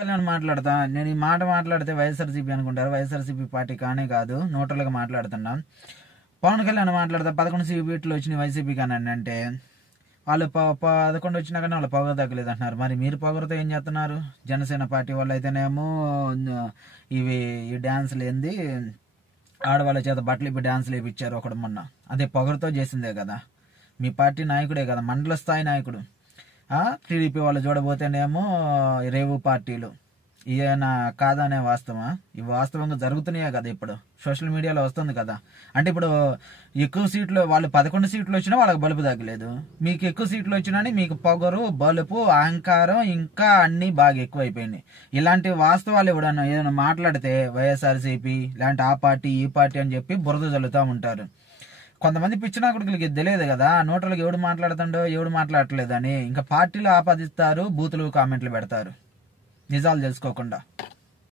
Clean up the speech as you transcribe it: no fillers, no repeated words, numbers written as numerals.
కళ్యాణ్ మాట్లాడతా. నేను ఈ మాట మాట్లాడితే వైఎస్ఆర్సీపీ అనుకుంటారు. వైఎస్ఆర్సీపీ పార్టీ కానే కాదు, న్యూట్రల్గా మాట్లాడుతున్నా. పవన్ కళ్యాణ్ మాట్లాడతా 11 సీట్లు వచ్చినాయి వైసీపీ కానండి అంటే వాళ్ళు 11 వచ్చినా కానీ వాళ్ళు పొగరు తగ్గలేదు అంటున్నారు. మరి మీరు పొగరుతో ఏం చేస్తున్నారు? జనసేన పార్టీ వాళ్ళు అయితేనేమో ఈ డ్యాన్సులు ఏంది, ఆడవాళ్ళ చేత బట్టలు ఇప్పి డ్యాన్సులు వేయించారు ఒకడు మొన్న. అదే పొగరుతో చేసిందే కదా. మీ పార్టీ నాయకుడే కదా, మండల స్థాయి నాయకుడు. టీడీపీ వాళ్ళు చూడబోతేనేమో రేవు పార్టీలు. ఈయన కాదనే వాస్తవా? ఇవి వాస్తవంగా జరుగుతున్నాయే కదా, ఇప్పుడు సోషల్ మీడియాలో వస్తుంది కదా. అంటే ఇప్పుడు ఎక్కువ సీట్లు, వాళ్ళు 11 సీట్లు వచ్చినా వాళ్ళకి బలుపు తగ్గలేదు. మీకు ఎక్కువ సీట్లు వచ్చినా మీకు పొగరు, బలుపు, అహంకారం ఇంకా అన్ని బాగా ఎక్కువైపోయినాయి. ఇలాంటి వాస్తవాలు ఎవడన్నా ఏదైనా మాట్లాడితే వైఎస్ఆర్సీపీ ఇలాంటి ఆ పార్టీ ఈ పార్టీ అని చెప్పి బురద జల్లుతూ ఉంటారు. కొంతమంది పిచ్చిన కొడుకులకి తెలియదు కదా, నోట్లకి ఎవడు మాట్లాడుతుండో ఎవడు మాట్లాడట్లేదని ఇంకా పార్టీలు ఆపాదిస్తారు, బూతులు కామెంట్లు పెడతారు నిజాలు తెలుసుకోకుండా.